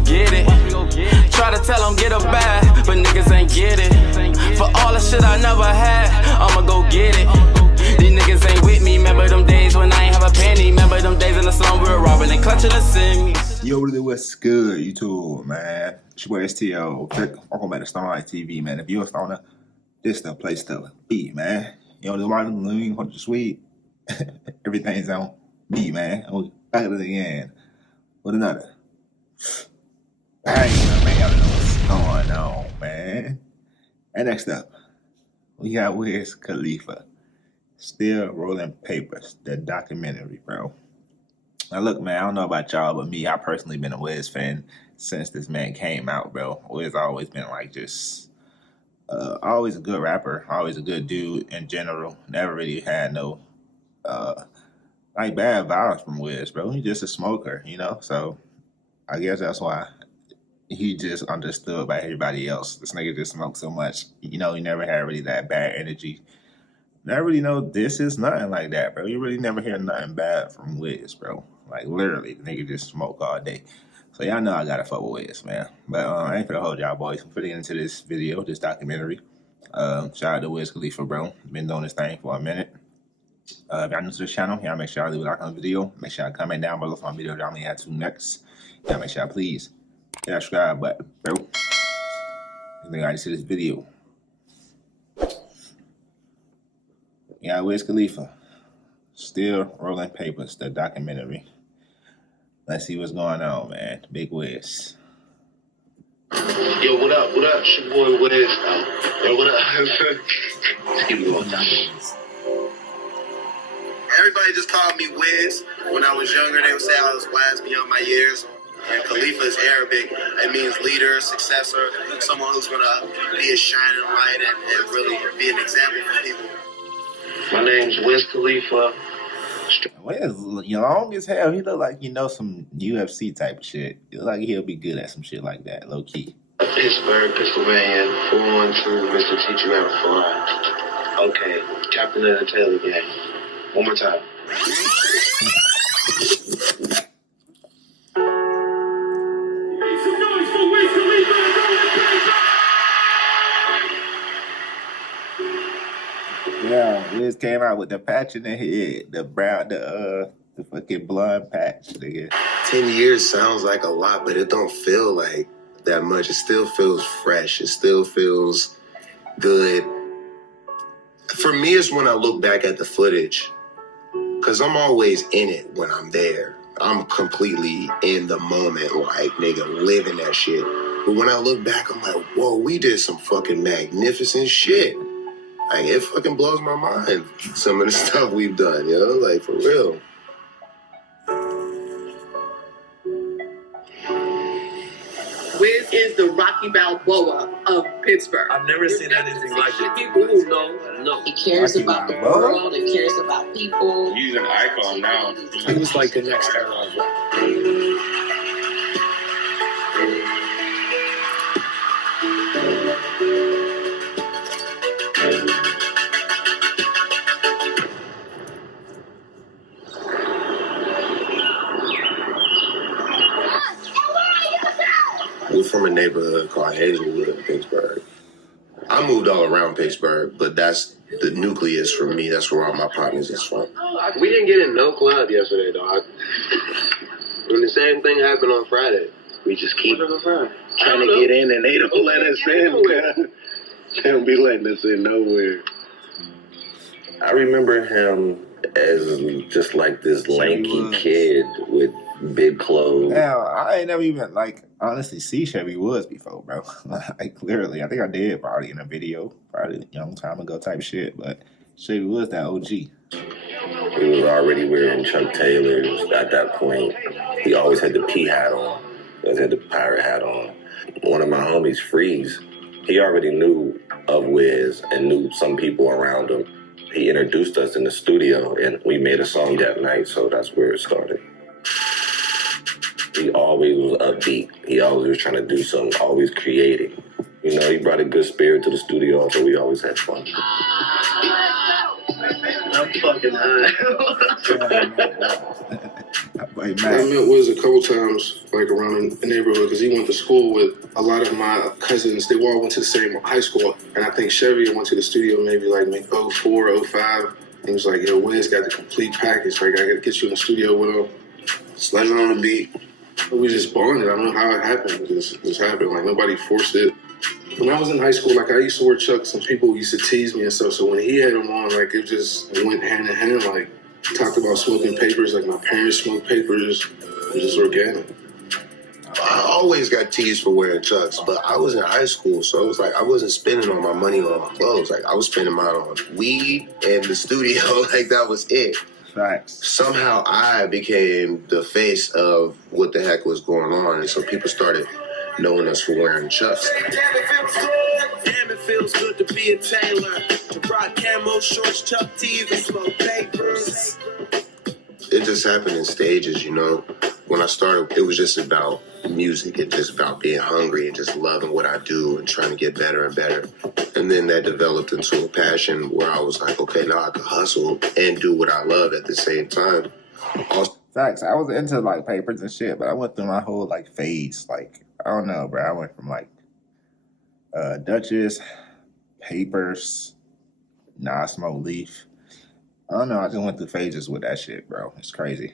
go get it. Try to tell them get a bag, but niggas ain't get it. For all the shit I never had, I'ma go get it. These niggas ain't with me. Remember them days when I ain't have a penny. Remember them days in the slum we were robbing and clutching the semis. Yo, really, what's good, YouTube, man? It's your boy STO. Welcome back to StonerLife TV, man. If you're a stoner, this is the place to be, man. You know, the Martin Luther King sweet. Everything's on me, man. I'm back at it again with another. Bang, man. Y'all know what's going on, man. And next up, we got Wiz Khalifa. Still Rolling Papers, the documentary, bro. Now look, man, I don't know about y'all, but me, I personally been a Wiz fan since this man came out, bro. Wiz always been like just always a good rapper, always a good dude in general. Never really had no like bad vibes from Wiz, bro. He's just a smoker, you know? So I guess that's why he just understood by everybody else. This nigga just smoked so much. You know, he never had really that bad energy. Never really know this is nothing like that, bro. You really never hear nothing bad from Wiz, bro. Like, literally, the nigga just smoke all day. So y'all know I gotta fuck with Wiz, man. But I ain't finna hold y'all boys. I'm putting into this video, this documentary. Shout out to Wiz Khalifa, bro. Been doing this thing for a minute. If y'all new to this channel, y'all make sure y'all leave a like on the video. Make sure y'all comment down below for my video y'all may have to next. Y'all make sure y'all please hit that subscribe button, bro. If you guys see this video. Yeah, Wiz Khalifa. Still Rolling Papers, the documentary. Let's see what's going on, man. Big Wiz. Yo, what up? What up? It's your boy Wiz. Yo, what up? Let's keep going. Everybody just called me Wiz. When I was younger, they would say I was wise beyond my years. And Khalifa is Arabic. It means leader, successor, someone who's going to be a shining light and really be an example for people. My name's Wiz Khalifa. Wiz long as hell. He look like, you know, some UFC type of shit. He look like he'll be good at some shit like that, low key. Pittsburgh, Pennsylvania, 412, Mr. Teach You How to Fly. Okay, Captain of the Taylor Gang. One more time. Make some noise for Wiz Khalifa. Yeah, Wiz came out with the patch in the head, the brown, the fucking blonde patch, nigga. 10 years sounds like a lot, but it don't feel like that much. It still feels fresh. It still feels good. For me, it's when I look back at the footage, because I'm always in it when I'm there. I'm completely in the moment, like, nigga, living that shit. But when I look back, I'm like, whoa, we did some fucking magnificent shit. Like, it fucking blows my mind, some of the stuff we've done, you know? Like, for real. Wiz is the Rocky Balboa of Pittsburgh. I've never seen anything like it. People who know. He cares Rocky about the Balboa? world. He cares about people. He's an icon now. He was like the next era of rap. We're from a neighborhood called Hazelwood in Pittsburgh. I moved all around Pittsburgh, but that's the nucleus for me. That's where all my partners is from. We didn't get in no club yesterday, dog. When the same thing happened on Friday, we just keep trying to get in, and they don't let us in. They don't be letting us in nowhere. I remember him as just like this lanky kid with big clothes. Now, I ain't never even, like, honestly see Chevy Woods before, bro. Like, clearly. I think I did probably in a video, probably a long time ago type shit, but Chevy Woods, that OG. He was already wearing Chuck Taylors at that point. He always had the P hat on. He always had the pirate hat on. One of my homies, Freeze, he already knew of Wiz and knew some people around him. He introduced us in the studio, and we made a song that night, so that's where it started. He always was upbeat. He always was trying to do something, always creating. You know, he brought a good spirit to the studio, so we always had fun. I'm fucking high. Hey, I Matt. met Wiz a couple times, like around the neighborhood, because he went to school with a lot of my cousins. They all went to the same high school. And I think Chevy went to the studio maybe like 04, 05. He was like, yo, Wiz got the complete package. Like, I got to get you in the studio with him. Sledging on the beat. We just bonded. I don't know how it happened. It just happened. Like, nobody forced it. When I was in high school, like, I used to wear Chucks and people used to tease me and stuff. So when he had them on, like, it just went hand in hand. Like, talked about smoking papers. Like, my parents smoked papers. It was just organic. I always got teased for wearing Chucks, but I was in high school, so it was like I wasn't spending all my money on my clothes. Like, I was spending mine on weed and the studio. Like, that was it. Facts. Somehow I became the face of what the heck was going on, and so people started knowing us for wearing Chucks. Damn, it feels good to be a tailor. To rock camo shorts, Chuck tees, and smoke papers. It just happened in stages, you know. When I started, it was just about music and just about being hungry and just loving what I do and trying to get better and better. And then that developed into a passion where I was like, okay, now I can hustle and do what I love at the same time. Facts. I was into like papers and shit, but I went through my whole like phase. Like, I don't know, bro. I went from like Dutchess, papers, nah, I smoke leaf. I don't know. I just went through phases with that shit, bro. It's crazy.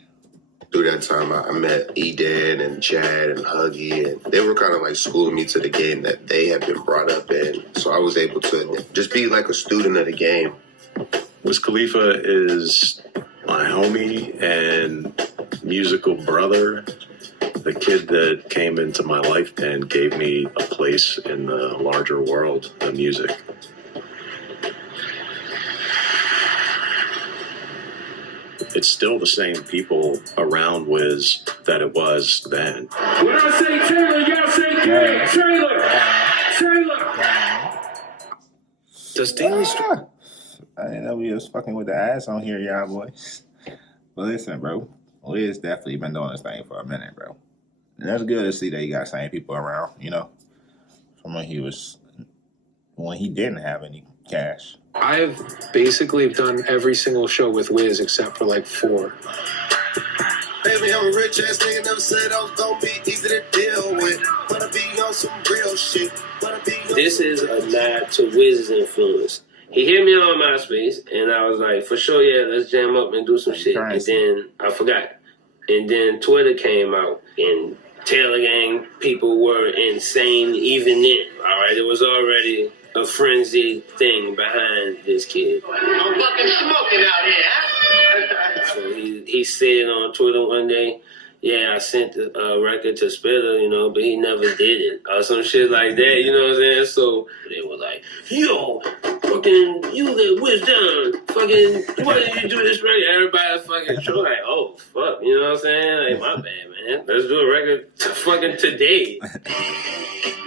Through that time, I met ErrDay and Chad and Huggy, and they were kind of like schooling me to the game that they had been brought up in. So I was able to just be like a student of the game. Wiz Khalifa is my homie and musical brother, the kid that came into my life and gave me a place in the larger world of music. It's still the same people around Wiz that it was then. When I say Taylor, y'all say Gay. Taylor. Does Daily I didn't know we was fucking with the ass on here, y'all boys. But listen, bro, Wiz definitely been doing this thing for a minute, bro. And that's good to see that he got same people around, you know, from when he didn't have any cash. I've basically done every single show with Wiz except for like 4. Baby, I'm a rich ass nigga, never said I was gonna be easy to deal with. Wanna be on some real shit. This is a nod to Wiz's influence. He hit me on MySpace, and I was like, for sure, yeah, let's jam up and do some shit. And then I forgot. And then Twitter came out, and Taylor Gang people were insane even then. All right, it was already a frenzy thing behind this kid. I'm fucking smoking out here, huh? So he said on Twitter one day, yeah, I sent a record to Spitter, you know, but he never did it. Or some shit like that, you know what I'm saying? So they were like, yo, fucking, you let Wiz down. Fucking, why did you do this record? Everybody fucking show like, oh, fuck, you know what I'm saying? Like, my bad, man. Let's do a record fucking today.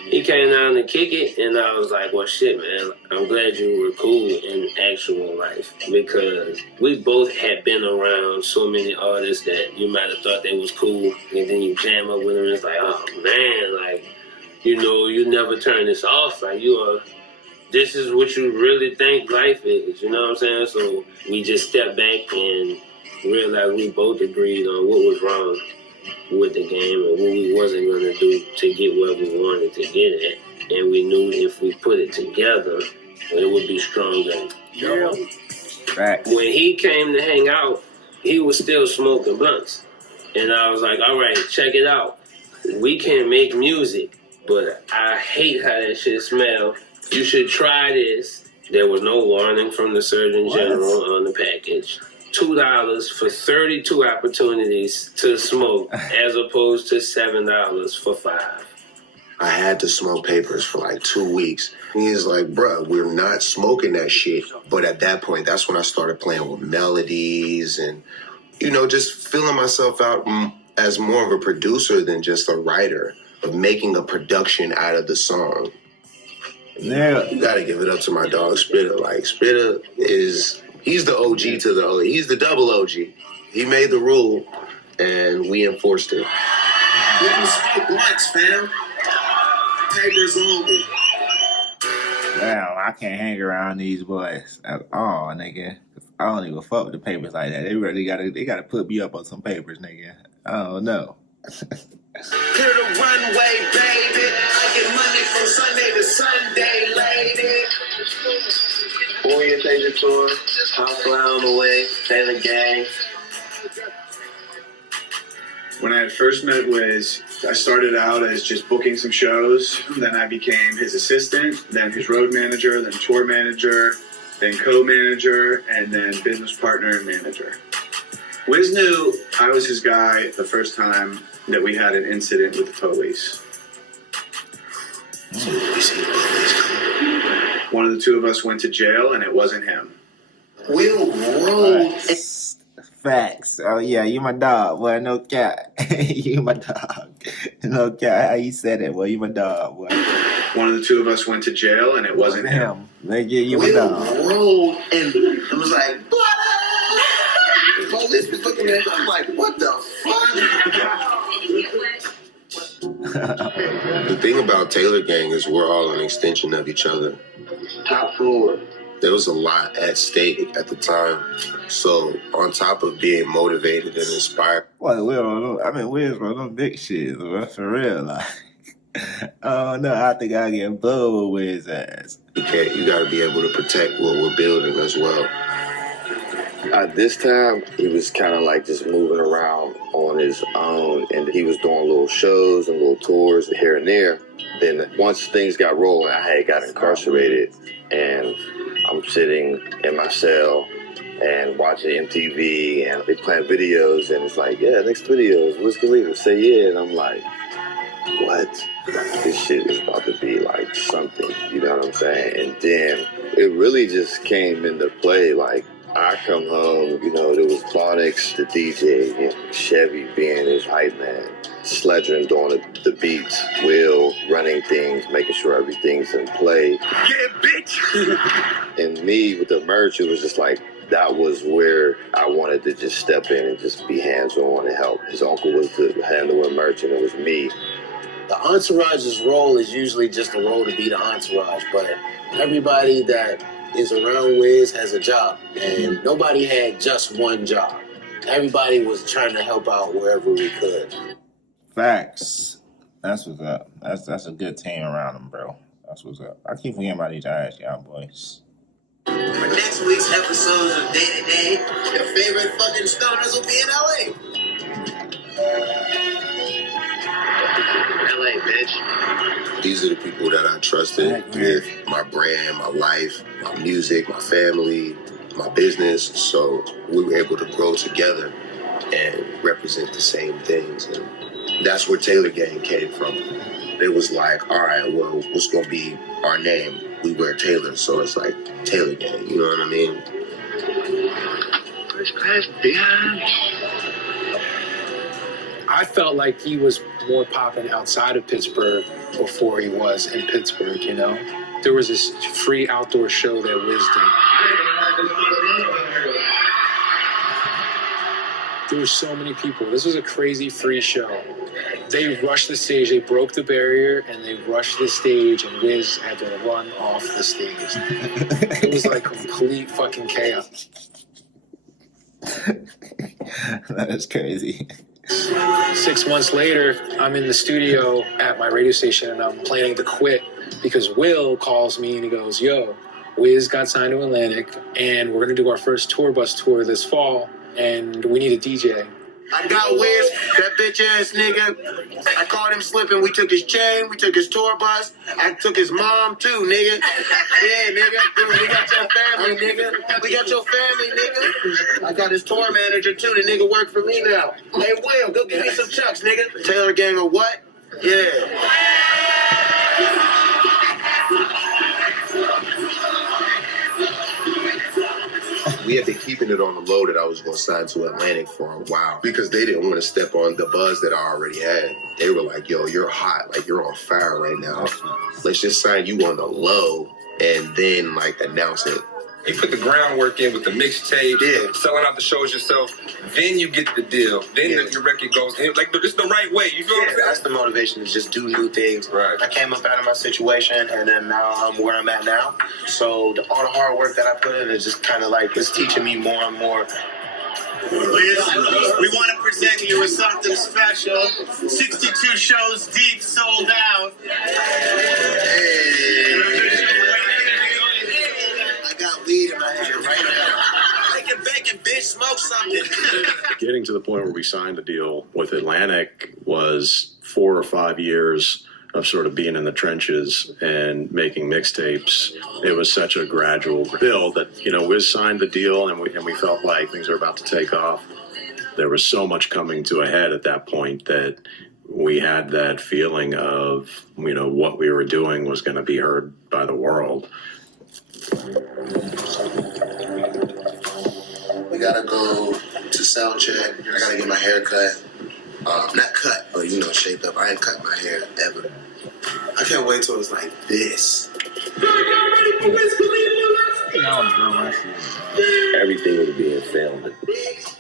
He came down to kick it, and I was like, well, shit, man, I'm glad you were cool in actual life, because we both had been around so many artists that you might have thought they was cool, and then you jam up with them, and it's like, oh, man, like, you know, you never turn this off. Like, this is what you really think life is, you know what I'm saying? So we just stepped back and realized we both agreed on what was wrong with the game and what we wasn't going to do to get where we wanted to get at. And we knew if we put it together, it would be stronger. Yeah. Right. When he came to hang out, he was still smoking blunts. And I was like, all right, check it out. We can make music, but I hate how that shit smells. You should try this. There was no warning from the Surgeon General on the package. $2 for 32 opportunities to smoke, as opposed to $7 for 5. I had to smoke papers for like 2 weeks. He's like, bruh, we're not smoking that shit. But at that point, that's when I started playing with melodies and, you know, just feeling myself out as more of a producer than just a writer, of making a production out of the song. Yeah. You gotta give it up to my dog, Spitter. Like, Spitter he's the OG to the OG. He's the double OG. He made the rule, and we enforced it. We can smoke blunts, fam. Papers only. Damn, I can't hang around these boys at all, nigga. I don't even fuck with the papers like that. They gotta put me up on some papers, nigga. I don't know. Clear the runway, baby. I get money from Sunday to Sunday, lady. Orientation tour, Hot Fly on the way, Taylor Gang. When I had first met Wiz, I started out as just booking some shows. Then I became his assistant, then his road manager, then tour manager, then co-manager, and then business partner and manager. Wiz knew I was his guy the first time that we had an incident with the police. One of the two of us went to jail, and it wasn't him. Will roll. Facts. Oh yeah, you my dog, boy. No cap. You my dog. No cap. How you said it, boy? You my dog, boy. One of the two of us went to jail, and it wasn't him. Nigga, you my dog. Rolled and it was like, the police was looking at him. I'm like, what the fuck? The thing about Taylor Gang is we're all an extension of each other. Top floor. There was a lot at stake at the time. So on top of being motivated and inspired. Well, Wiz on them big shit, bro, for real. Like, oh no, I think I get blowed with Wiz ass. You gotta be able to protect what we're building as well. At this time, he was kind of like just moving around on his own, and he was doing little shows and little tours here and there. Then once things got rolling, I had got incarcerated, and I'm sitting in my cell and watching MTV, and they playing videos, and it's like, yeah, next video is Wiz Khalifa, say yeah, and I'm like, what? This shit is about to be like something, you know what I'm saying? And then it really just came into play, like, I come home, you know, there was Bonix, the DJ, and Chevy being his hype man, Sledger doing the beats, Will running things, making sure everything's in play. Yeah, bitch! And me with the merch, it was just like, that was where I wanted to just step in and just be hands-on and help. His uncle was the handling merch, and it was me. The entourage's role is usually just a role to be the entourage, but everybody that is around Wiz has a job, and nobody had just one job. Everybody was trying to help out wherever we could. Facts. That's what's up. That's a good team around them, bro. That's what's up. I keep forgetting about these ass young boys. For next week's episodes of Day to Day, your favorite fucking stoners will be in LA. LA, bitch. These are the people that I trusted with my brand, my life, my music, my family, my business. So we were able to grow together and represent the same things. And that's where Taylor Gang came from. It was like, all right, well, what's going to be our name? We wear Taylor, so it's like Taylor Gang, you know what I mean? First class behind. I felt like he was more popping outside of Pittsburgh before he was in Pittsburgh, you know? There was this free outdoor show that Wiz did. There were so many people. This was a crazy free show. They rushed the stage, they broke the barrier, and they rushed the stage, and Wiz had to run off the stage. It was like complete fucking chaos. That is crazy. 6 months later, I'm in the studio at my radio station, and I'm planning to quit because Will calls me and he goes, yo, Wiz got signed to Atlantic, and we're going to do our first tour bus tour this fall, and we need a DJ. I got Wiz, that bitch ass nigga. I caught him slipping. We took his chain, we took his tour bus. I took his mom too, nigga. Yeah, nigga. We got your family, nigga. We got your family, nigga. I got his tour manager too. The nigga work for me now. Hey, Will, go give me some chucks, nigga. Taylor Gang or what? Yeah. We had been keeping it on the low that I was going to sign to Atlantic for a while because they didn't want to step on the buzz that I already had. They were like, yo, you're hot. Like, you're on fire right now. Let's just sign you on the low and then, like, announce it. You put the groundwork in with the mixtape, selling out the shows yourself, then you get the deal. Then your record goes in. Like, it's the right way. You feel what I'm saying? That's the motivation, to just do new things. Right. I came up out of my situation, and then now I'm where I'm at now. So all the hard work that I put in is just kind of like, it's teaching me more and more We want to present you with something special. 62 shows deep, sold out. Hey. I got weed in my hand right now. Bacon, bacon, bitch, smoke something. Getting to the point where we signed a deal with Atlantic was 4 or 5 years of sort of being in the trenches and making mixtapes. It was such a gradual build that, Wiz signed the deal and we felt like things were about to take off. There was so much coming to a head at that point that we had that feeling of, what we were doing was going to be heard by the world. We gotta go to sound check. I gotta get my hair cut. Not cut, but shaped up. I ain't cut my hair ever. I can't wait till it's like this. Everything was being filmed.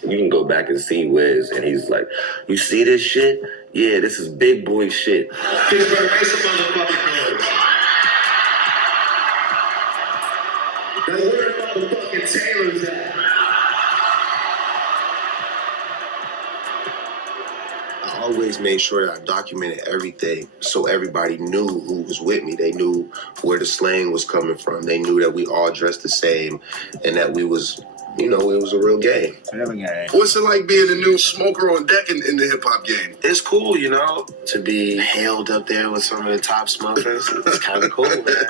You can go back and see Wiz, and he's like, "You see this shit? Yeah, this is big boy shit." Pittsburgh, make some motherfucking noise. Now where motherfucking Taylor's at? I always made sure that I documented everything so everybody knew who was with me. They knew where the slang was coming from. They knew that we all dressed the same and that we was, it was a real game. What's it like being a new smoker on deck in the hip-hop game? It's cool, to be hailed up there with some of the top smokers. It's kind of cool, man.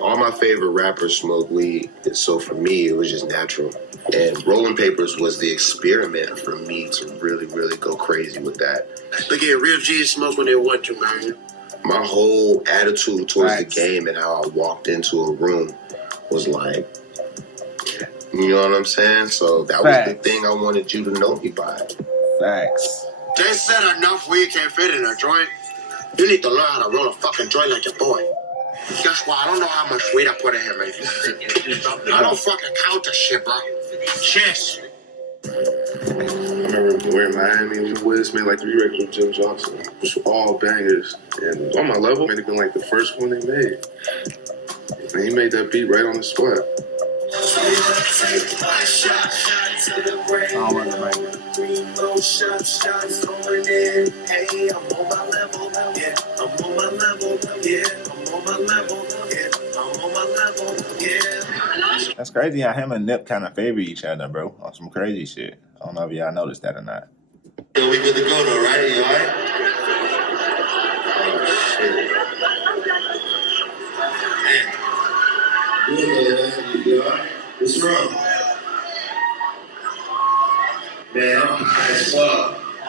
All my favorite rappers smoke weed, so for me, it was just natural. And Rolling Papers was the experiment for me to really, really go crazy with that. Look at real G's smoke when they want to, man. My whole attitude towards the game and how I walked into a room was like, you know what I'm saying? So that was the thing I wanted you to know me by. Facts. They said enough weed can't fit in a joint. You need to learn how to roll a fucking joint like your boy. Guess what? I don't know how much weed I put in here, man. I don't fucking count this shit, bro. Cheers. I remember we're in Miami. Wiz made like 3 records with Jim Johnson, which were all bangers. And on my level, it had been like the first one they made. And he made that beat right on the spot. That's crazy how him and Nip kind of favor each other, bro, on some crazy shit. I don't know if y'all noticed that or not. Yo, we good to go though, right? You alright? Oh, shit. Man. You alright? What's wrong? Man, I'm pissed off.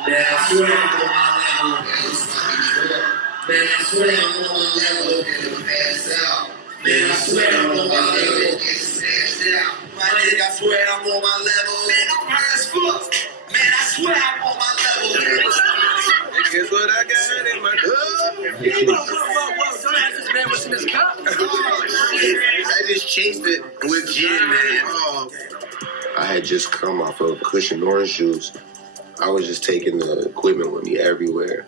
Man, I swear I'm on my level. Man, I swear I'm on my level. Getting passed out. Man, I swear I'm on my level. Getting smashed out. My nigga, I swear I'm on my level. Man, I'm high as fuck. Man, I swear I'm on my level. Guess what I got in my cup? Whoa, don't ask this man what's in his cup. Oh, shit. I just chased it with gin, man. Oh. I had just come off of cushion orange juice. I was just taking the equipment with me everywhere.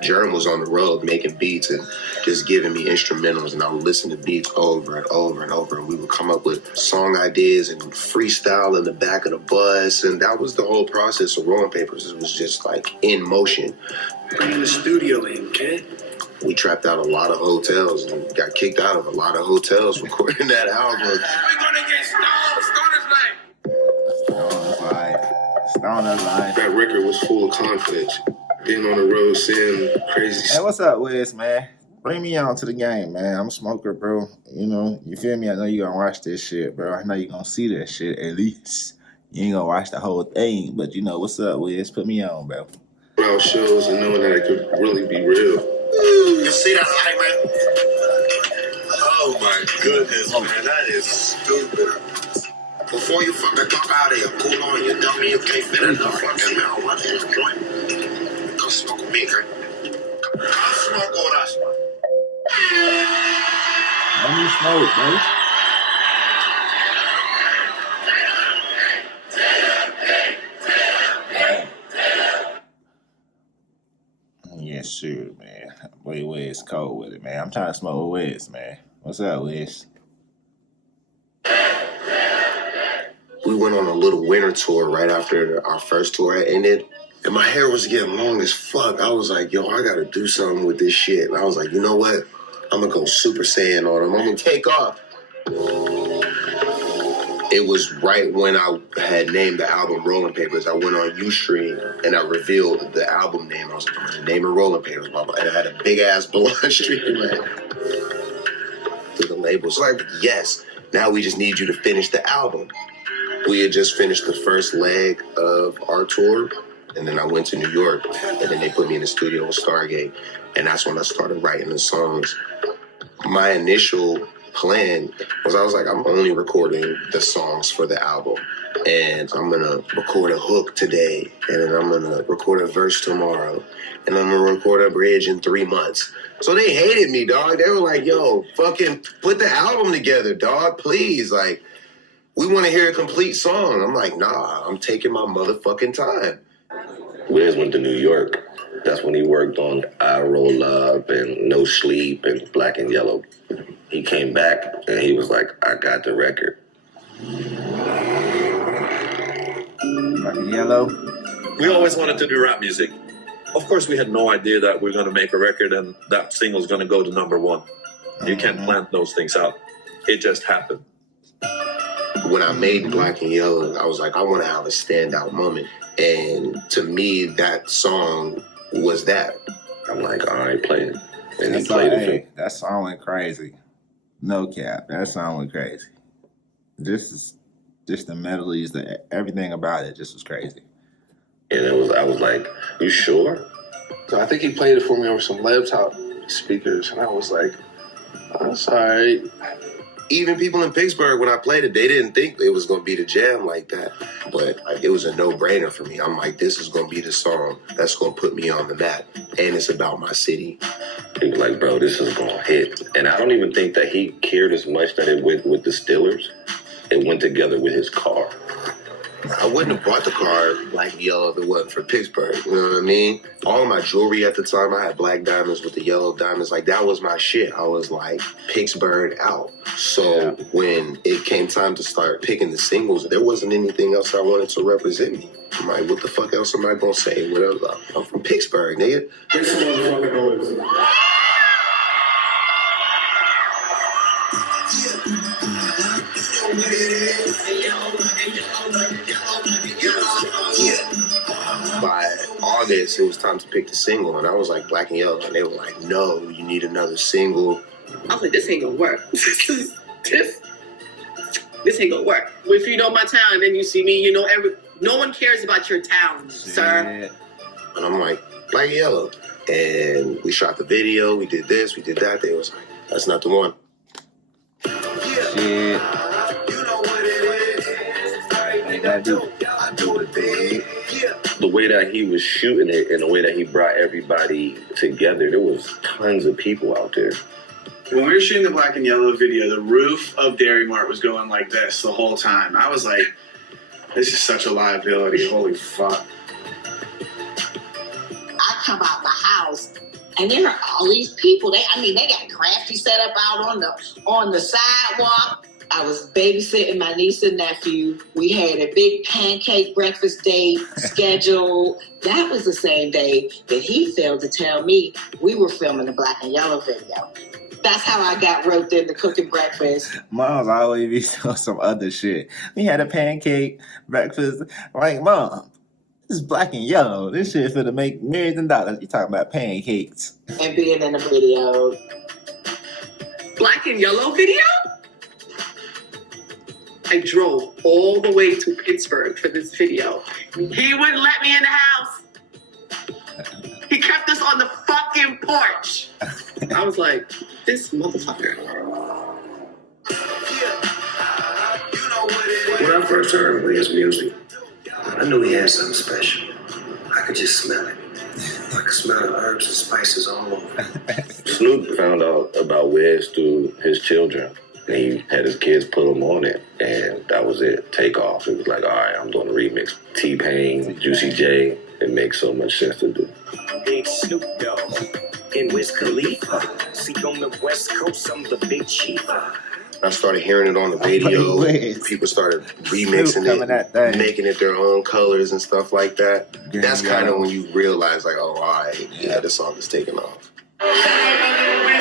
Jerm was on the road making beats and just giving me instrumentals, and I would listen to beats over and over and over, and we would come up with song ideas and freestyle in the back of the bus, and that was the whole process of Rolling Papers. It was just like in motion. Bringing the studio in, kid. We trapped out a lot of hotels and got kicked out of a lot of hotels recording that album. We're gonna get StonerLife. StonerLife. That record was full of confidence. Being on the road, seeing crazy Hey, what's up, Wiz, man? Bring me on to the game, man. I'm a smoker, bro. You feel me? I know you gonna watch this shit, bro. I know you gonna see that shit at least. You ain't gonna watch the whole thing, but what's up, Wiz? Put me on, bro. crowd shows and knowing that it could really be real. You see that light, man? Oh my goodness, man, that is stupid. Before you fucking talk out of here, cool on, you dummy, you can't fit in the fucking marijuana in the joint. Come smoke with me, girl. Come smoke with us. Let me smoke, bro. Yes, sure, man. Boy, Wiz cold with it, man. I'm trying to smoke with Wiz, man. What's up, Wiz? We we went on a little winter tour right after our first tour had ended. And my hair was getting long as fuck. I was like, yo, I gotta do something with this shit. And I was like, you know what? I'm gonna go Super Saiyan on him. I'm gonna take off. It was right when I had named the album Rolling Papers. I went on Ustream and I revealed the album name. I was like, I'm gonna name it Rolling Papers, blah, blah. And I had a big ass blonde streak in my head. To the labels, like, yes, now we just need you to finish the album. We had just finished the first leg of our tour, and then I went to New York, and then they put me in the studio with Stargate, and that's when I started writing the songs. My initial plan was I was like, I'm only recording the songs for the album, and I'm gonna record a hook today, and then I'm gonna record a verse tomorrow, and I'm gonna record a bridge in 3 months. So they hated me, dog. They were like, yo, fucking put the album together, dog, please. Like, we want to hear a complete song. I'm like, nah, I'm taking my motherfucking time. Wiz went to New York. That's when he worked on I Roll Up and No Sleep and Black and Yellow. He came back and he was like, I got the record. Black and Yellow. We always wanted to do rap music. Of course, we had no idea that we were going to make a record and that single was going to go to #1. You can't plan those things out. It just happened. When I made Black and Yellow, I was like, I want to have a standout moment. And to me, that song was that. I'm like, all right, play it. And That's he played like, it. hey, that song went crazy. No cap. That song went crazy. Just the melodies, everything about it just was crazy. And I was like, you sure? So I think he played it for me over some laptop speakers, and I was like, oh, that's all right. Even people in Pittsburgh, when I played it, they didn't think it was going to be the jam like that. But it was a no-brainer for me. I'm like, this is going to be the song that's going to put me on the map. And it's about my city. He was like, bro, this is going to hit. And I don't even think that he cared as much that it went with the Stillers. It went together with his car. I wouldn't have bought the car Black and Yellow if it wasn't for Pittsburgh. You know what I mean? All of my jewelry at the time, I had black diamonds with the yellow diamonds. Like, that was my shit. I was like, Pittsburgh out. So when it came time to start picking the singles, there wasn't anything else I wanted to represent me. I'm like, what the fuck else am I going to say? Whatever. I'm from Pittsburgh, nigga. This motherfucker goes. By August, it was time to pick the single, and I was like, Black and Yellow, and they were like, no, you need another single. I was like, this ain't gonna work. this ain't gonna work. If you know my town, then you see me, you know, no one cares about your town, sir. And I'm like, Black and Yellow. And we shot the video, we did this, we did that. They was like, that's not the one. Shit. The way that he was shooting it and the way that he brought everybody together, there was tons of people out there. When we were shooting the Black and Yellow video, the roof of Dairy Mart was going like this the whole time. I was like, this is such a liability. Holy fuck. I come out the house and there are all these people. They got crafty set up out on the sidewalk. I was babysitting my niece and nephew. We had a big pancake breakfast date scheduled. That was the same day that he failed to tell me we were filming the Black and Yellow video. That's how I got roped into cooking breakfast. Mom's always be doing some other shit. We had a pancake breakfast. Like, Mom, this is Black and Yellow. This shit is finna make millions of dollars. You talking about pancakes. And being in the video. Black and Yellow video? I drove all the way to Pittsburgh for this video. He wouldn't let me in the house. He kept us on the fucking porch. I was like, this motherfucker. When I first heard Wiz music, I knew he had something special. I could just smell it. I could smell the herbs and spices all over. Snoop found out about Wiz through his children. And he had his kids put him on it, and that was it. Take off. It was like, all right, I'm doing a remix. T-Pain, Juicy J. It makes so much sense to do. Big Snoop Dogg and Wiz Khalifa. See, on the West Coast, I'm the big chief. I started hearing it on the radio. People started remixing it, making it their own colors and stuff like that. That's kind of when you realize, like, oh, all right, yeah, this song is taking off. Wiz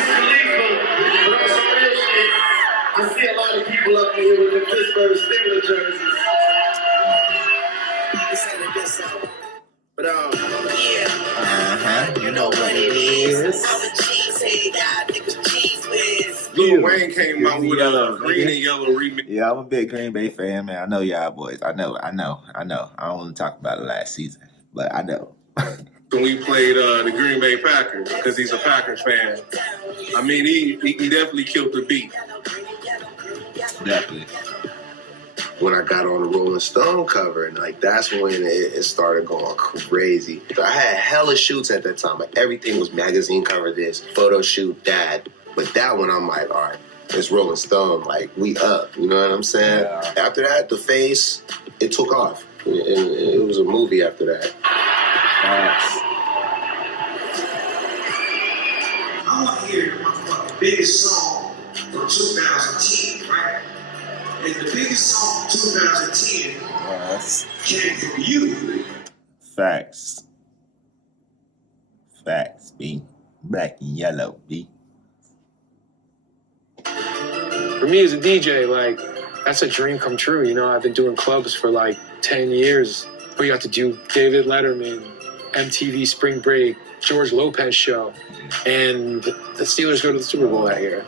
Khalifa. But on some real shit, I see a lot of people up here with the Pittsburgh Steelers jerseys. This ain't a diss song. But you know what it is. Lil Wayne came out with a green and yellow remix. Yeah, I'm a big Green Bay fan, man. I know y'all boys. I know. I don't want to talk about it last season, but I know. When we played the Green Bay Packers, because he's a Packers fan. I mean, he definitely killed the beat. Definitely. When I got on the Rolling Stone cover, and like that's when it started going crazy. I had hella shoots at that time. Like everything was magazine cover this, photo shoot that. But that one, I'm like, all right, it's Rolling Stone. Like, we up. You know what I'm saying? Yeah. After that, The Face, it took off. And it was a movie after that. I want to hear the biggest song from 2010, right? And the biggest song from 2010 came from you. Facts, B. Black and yellow, B. For me as a DJ, like, that's a dream come true. You know, I've been doing clubs for like 10 years. We got to do David Letterman, MTV Spring Break, George Lopez show, and the Steelers go to the Super Bowl that year.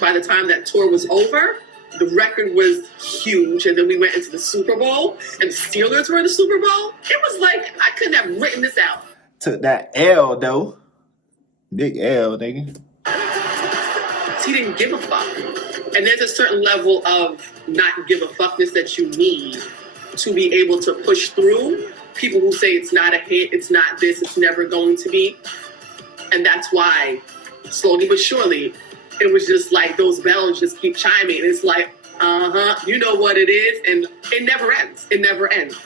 By the time that tour was over, the record was huge, and then we went into the Super Bowl, and the Steelers were in the Super Bowl. It was like, I couldn't have written this out. Took that L, though. Big L, nigga. He didn't give a fuck. And there's a certain level of not give a fuckness that you need to be able to push through people who say it's not a hit, it's not this, it's never going to be. And that's why, slowly but surely, it was just like those bells just keep chiming. It's like, you know what it is, and it never ends. It never ends.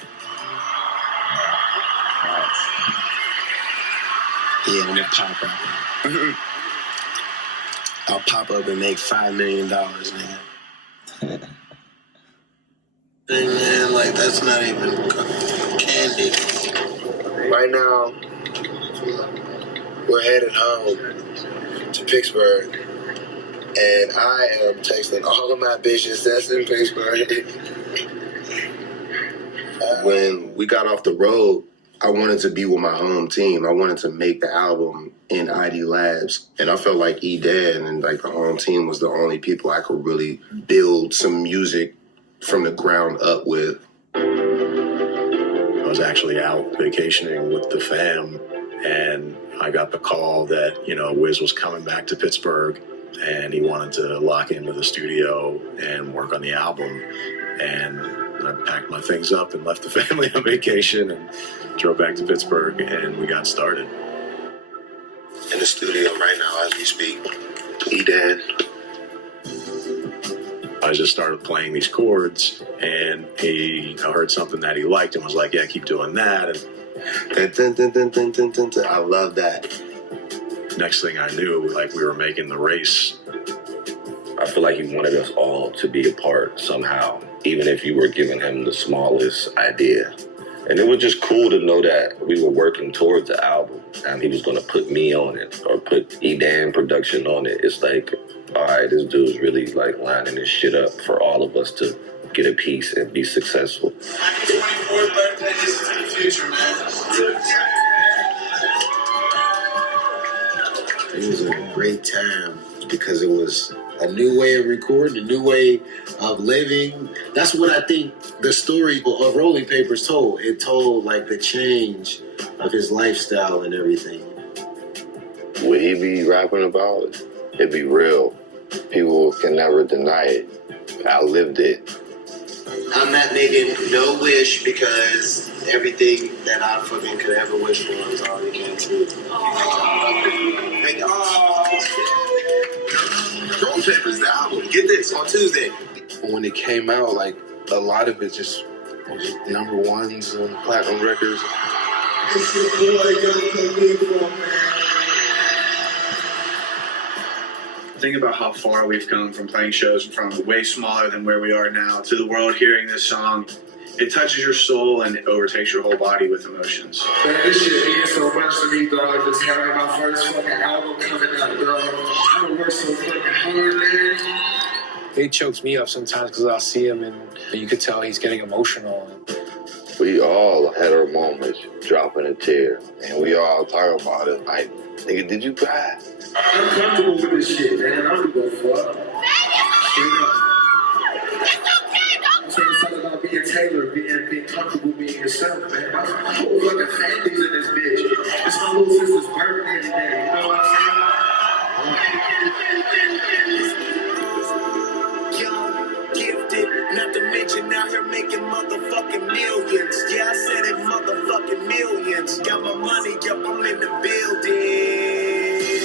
Yeah, when it pop up. I'll pop up and make $5 million, nigga. And man, like, that's not even candy. Right now, we're headed home to Pittsburgh. And I am texting all of my bitches that's in Pittsburgh. When we got off the road, I wanted to be with my home team. I wanted to make the album in ID Labs. And I felt like ErrDay and like the home team was the only people I could really build some music from the ground up with. I was actually out vacationing with the fam, and I got the call that, you know, Wiz was coming back to Pittsburgh and he wanted to lock into the studio and work on the album. And I packed my things up and left the family on vacation and drove back to Pittsburgh, and we got started. In the studio right now as we speak. ErrDay. I just started playing these chords, and he heard something that he liked and was like, yeah, keep doing that. And dun, dun, dun, dun, dun, dun, dun. I love that. Next thing I knew, like, we were making the race. I feel like he wanted us all to be a part somehow, even if you were giving him the smallest idea. And it was just cool to know that we were working towards the album and he was going to put me on it or put ErrDay production on it. It's like, all right, this dude's really like lining this shit up for all of us to get a piece and be successful. Happy 24th birthday, this is to the future, man. It was a great time because it was a new way of recording, a new way of living. That's what I think the story of Rolling Papers told. It told like the change of his lifestyle and everything. What he be rapping about, it be real. People can never deny it. I lived it. I'm not making no wish because everything that I fucking could ever wish for is already came true. Thank you. Rolling Papers, the album. Get this on Tuesday. When it came out, like a lot of it just was number ones and platinum records. It's your boy, Wiz Khalifa, man. think about how far we've come from playing shows from way smaller than where we are now to the world hearing this song. It touches your soul and it overtakes your whole body with emotions. Man, this shit means so much to me, dog. Just having my first fucking album coming out, dog. I worked so fucking hard, man. It chokes me up sometimes because I'll see him and you could tell he's getting emotional. We all had our moments dropping a tear, and we all talk about it. Like, nigga, did you cry? I'm comfortable with this shit, man. I don't give a fuck. So it's all about being Taylor, being comfortable being yourself, man. My whole fucking family's in this bitch. It's my little sister's birthday today, you know what I'm saying? Young, gifted, not to mention out here making motherfucking millions. Yeah, I said it, motherfucking millions. Got my money up, I'm in the building.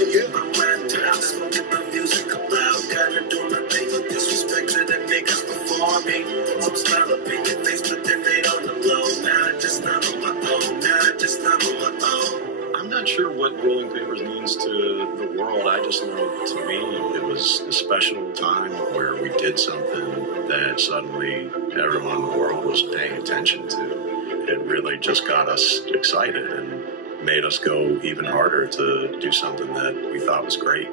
Yeah, I'm riding down, smoking my music loud, kinda doing my thing with disrespect to the niggas before me. Some smile up in your face, but then they on the low. Now I just not on my own. Now I just not on my own. I'm not sure what Rolling Papers means to the world. I just know, to me, it was a special time where we did something that suddenly everyone in the world was paying attention to. It really just got us excited and made us go even harder to do something that we thought was great.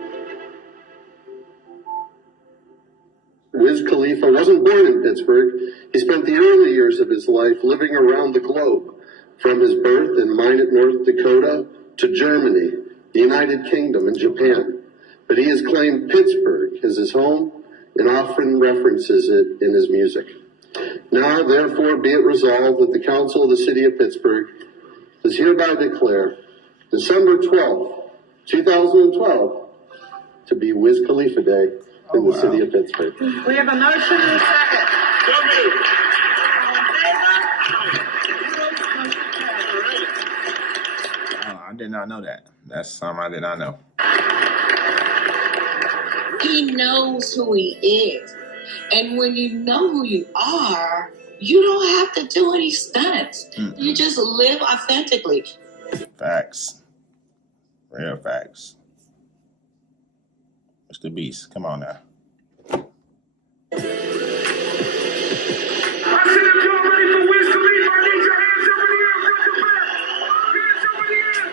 Wiz Khalifa wasn't born in Pittsburgh. He spent the early years of his life living around the globe, from his birth in Minot, North Dakota, to Germany, the United Kingdom, and Japan. But he has claimed Pittsburgh as his home and often references it in his music. Now, therefore, be it resolved that the Council of the City of Pittsburgh does hereby declare December 12th, 2012, to be Wiz Khalifa Day in the city of Pittsburgh. We have a motion and a second. I did not know that. That's something I did not know. He knows who he is. And when you know who you are, you don't have to do any stunts. You just live authentically. Facts. Real facts. Mr. Beast, come on now. I said if y'all ready for Wiz Khalifa, I need your hands up in the air, front to back. Hands up in the air.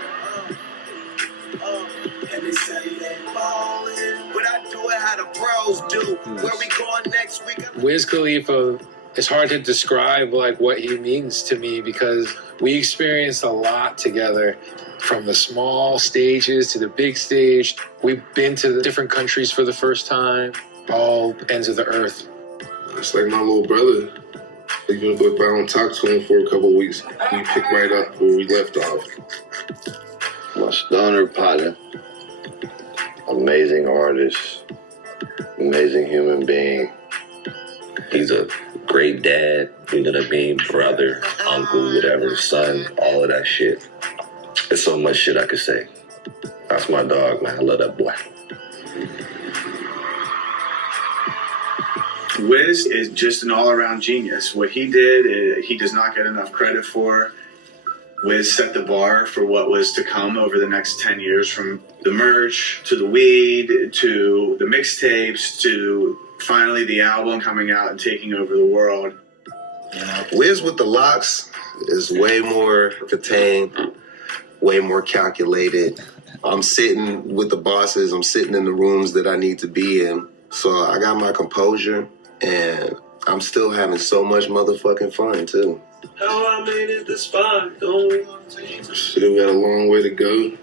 And they say they ballin', but I do it how the bros do. Where we going next week? Wiz Khalifa, it's hard to describe like what he means to me because we experienced a lot together, from the small stages to the big stage. We've been to the different countries for the first time, all ends of the earth. It's like my little brother. Even if I don't talk to him for a couple of weeks, we pick right up where we left off. My stoner partner, amazing artist, amazing human being. He's a great dad, you know what I mean, brother, uncle, whatever, son, all of that shit. There's so much shit I could say. That's my dog, man. I love that boy. Wiz is just an all-around genius. What he did, he does not get enough credit for. Wiz set the bar for what was to come over the next 10 years, from the merch to the weed to the mixtapes to finally the album coming out and taking over the world. Wiz with the locks is way more contained, way more calculated. I'm sitting with the bosses. I'm sitting in the rooms that I need to be in. So I got my composure, and I'm still having so much motherfucking fun, too. How I made it this far, don't Still got a long way to go.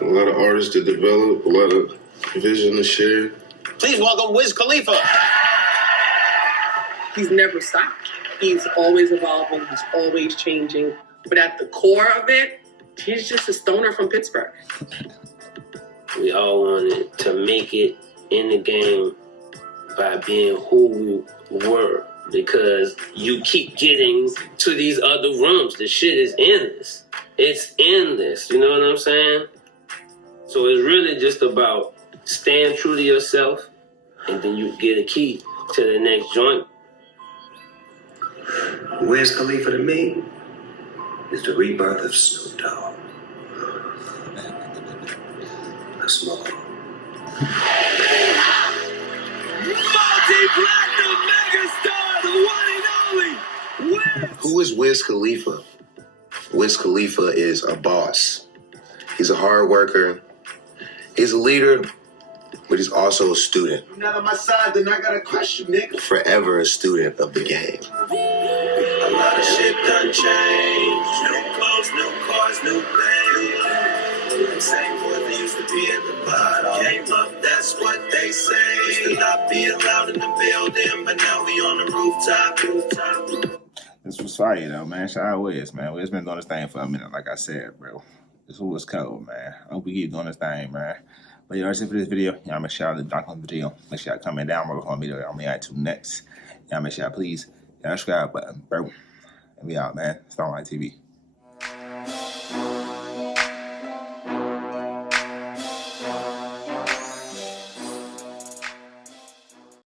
A lot of artists to develop, a lot of vision to share. Please welcome Wiz Khalifa. He's never stopped. He's always evolving. He's always changing. But at the core of it, he's just a stoner from Pittsburgh. We all wanted to make it in the game by being who we were, because you keep getting to these other rooms. The shit is endless. It's endless, you know what I'm saying? So it's really just about staying true to yourself, and then you get a key to the next joint. Wiz Khalifa to me is the rebirth of Snoop Dogg. I smoke. Wiz Khalifa. Wiz Khalifa is a boss. He's a hard worker. He's a leader, but he's also a student. You're not on my side, then I got a question, nigga. Forever a student of the game. A lot of shit done changed. New clothes, new cars, new things. Same boys that used to be at the bottom came up, that's what they say. Used to not be allowed in the building, but now we on the rooftop. This was fire though, man. Shout out Wiz, man. Wiz been doing this thing for a minute, like I said, bro. This was cold, man. I hope we keep doing this thing, man. But yeah, that's it for this video. Y'all make sure y'all like on the video. Make sure y'all comment down below on me that y'all may add to next. Y'all make sure y'all please hit that subscribe button, bro. And we out, man. StonerLife TV.